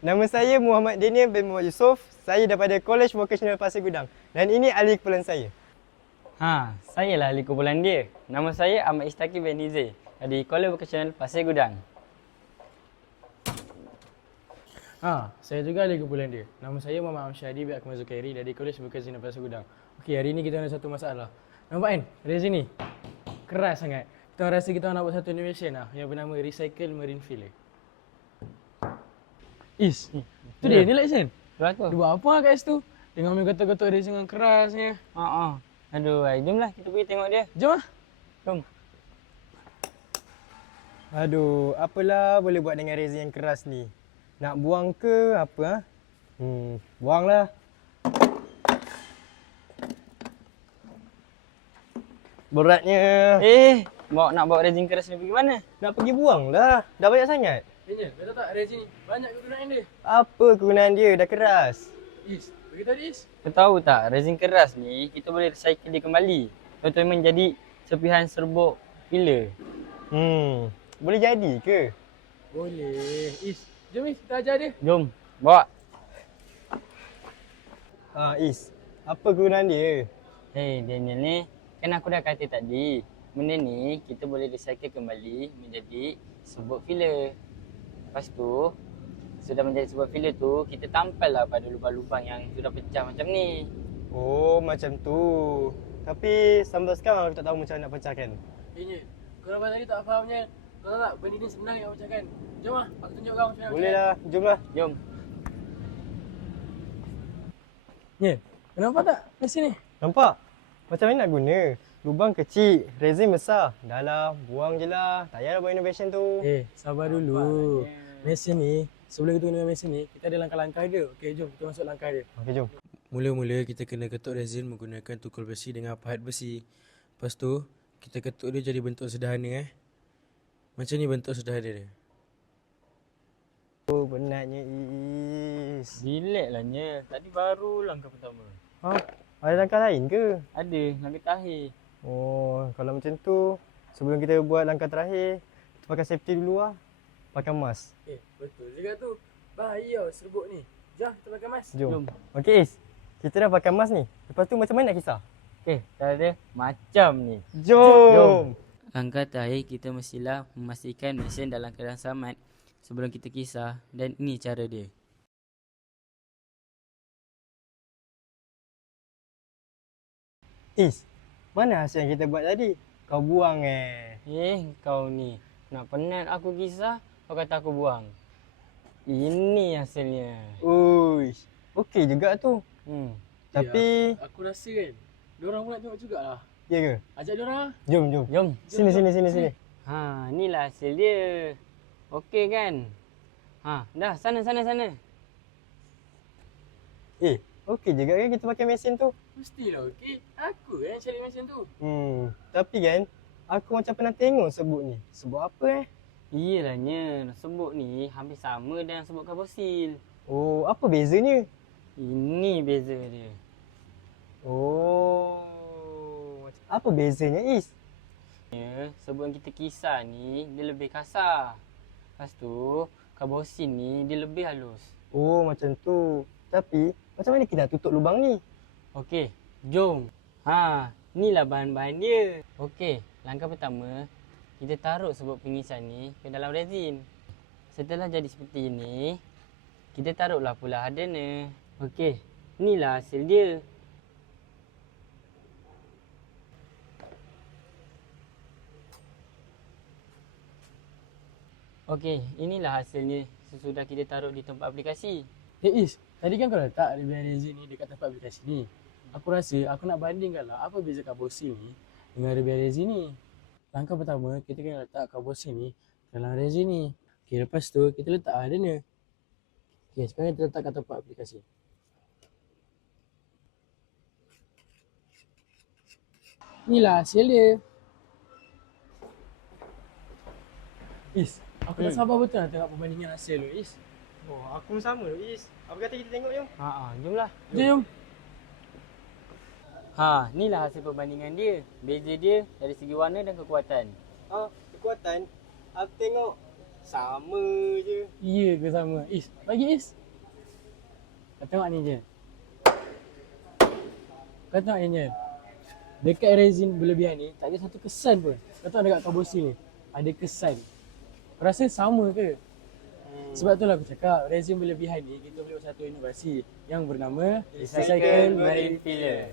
Nama saya Muhammad Daniel bin Muhammad Yusof. Saya daripada College Vocational Pasir Gudang. Dan ini ahli kumpulan saya. Saya lah ahli kumpulan dia. Nama saya Ahmad Ishtaki bin Nizir dari College Vocational Pasir Gudang. Saya juga ahli kumpulan dia. Nama saya Muhammad Amsyadi bin Akmal Zukairi dari College Vocational Pasir Gudang. Okey, hari ni kita ada satu masalah. Nampak kan? Dari sini. Keras sangat. Kita rasa kita nak buat satu innovation yang bernama Recycle Marine Filler. Tu dia ni lesson. Betul aku. Dia buat apa kat situ? Tengok main kotak-kotak resin dengan kerasnya. Aduh, jomlah kita pergi tengok dia. Jom lah. Jom. Aduh, apalah boleh buat dengan resin yang keras ni? Nak buang ke apa? Buanglah. Beratnya. Nak bawa resin keras ni pergi mana? Nak pergi buang lah. Dah banyak sangat. Daniel, kau tahu tak resin ni banyak kegunaan dia? Apa kegunaan dia? Dah keras. Beritahu dia Kau tahu tak, resin keras ni kita boleh recycle dia kembali. Contohnya menjadi serpihan serbuk filler. Boleh jadi ke? Boleh. Jom kita ajar dia. Jom, bawa. Apa kegunaan dia? Daniel ni, kan aku dah kata tadi, benda ni kita boleh recycle kembali menjadi serbuk filler. Lepas tu, sudah menjadi sebuah filler tu, kita tampal lah pada lubang-lubang yang sudah pecah macam ni. Oh, macam tu. Tapi sampai sekarang aku tak tahu macam mana nak pecahkan. Daniel, kau nampak tadi tak fahamnya. Kau tahu tak, benda ni senang nak pecahkan. Jom lah, aku tunjuk kau macam mana. Boleh lah, jom lah. Jom. Kenapa tak resin ni? Nampak? Macam mana nak guna? Lubang kecil, resin besar. Dah lah, buang je lah. Tak payahlah buat innovation tu. Sabar dulu. Mesin ni, sebelum kita guna mesin ni, kita ada langkah-langkah dia. Okey, jom kita masuk langkah dia. Okey, jom. Mula-mula kita kena ketuk resin menggunakan tukul besi dengan pahat besi. Lepas tu, kita ketuk dia jadi bentuk sederhana Macam ni bentuk sederhana dia. Oh, penatnya Is. Relax lah Nya. Tadi baru langkah pertama. Ada langkah lain ke? Ada, langkah terakhir. Oh, kalau macam tu, sebelum kita buat langkah terakhir, kita pakai safety dulu lah. Pakai mask. Betul juga tu. Bahaya serbuk ni. Jom kita pakai mask. Jom. Okey Is, kita dah pakai mask ni. Lepas tu macam mana nak kisah? Cara dia macam ni. Jom. Langkah terakhir kita mestilah memastikan mesin dalam keadaan selamat sebelum kita kisah, dan ini cara dia. Is, mana hasil yang kita buat tadi? Kau buang Kau ni nak penat aku kisah, kau kata aku buang. Ini hasilnya. Uish, okey juga tu. Tapi Aku rasa kan, diorang pun nak tengok jugalah. ya ke? Ajak diorang. Jom. Sini. Inilah hasil dia. Okey kan? Dah sana. Okey juga kan kita pakai mesin tu. Mestilah okey. Aku yang cari mesin tu. Tapi kan, aku macam pernah tengok serbuk ni. Serbuk apa Iyalah Nya, serbuk ni hampir sama dengan serbuk karbosil. Oh, apa bezanya? Ini beza dia. Oh, apa bezanya Is? Serbuk yang kita kisar ni, dia lebih kasar. Lepas tu, karbosil ni, dia lebih halus. Oh, macam tu. Tapi, macam mana kita nak tutup lubang ni? Okey, jom. Inilah bahan-bahan dia. Okey, langkah pertama, kita taruh serbuk pengisan ni ke dalam resin. Setelah jadi seperti ini, kita taruhlah pula hardener. Okey, inilah hasil dia. Okey, inilah hasilnya sesudah kita taruh di tempat aplikasi. Is, tadi kan kau letak lebihan resin ni dekat tempat aplikasi ni. Aku rasa aku nak bandingkan lah apa beza karbosil ni dengan lebihan resin ni. Langkah pertama, kita kena letak karbosil ni dalam resin ni. Okey, lepas tu kita letak hardener. Okey, sekarang kita letak kat tempat aplikasi. Inilah hasil dia. Is, aku tak sabar betul nak tengok perbandingan hasil tu, Is. Oh, aku pun sama Is. Apa kata kita tengok jom? Jomlah. Jom. Inilah hasil perbandingan dia. Beza dia dari segi warna dan kekuatan. Kekuatan. Aku tengok Sama je. Iya ke sama? Is, bagi Is. Kau tengok ni je. Kau tengok ni je. Dekat resin berlebihan ni, tak ada satu kesan pun. Kau tengok dekat karbosil ni, ada kesan. Kau rasa sama ke? Sebab itulah aku cakap, resin berlebihan ni, kita boleh buat satu inovasi yang bernama Recycle Marine Filler.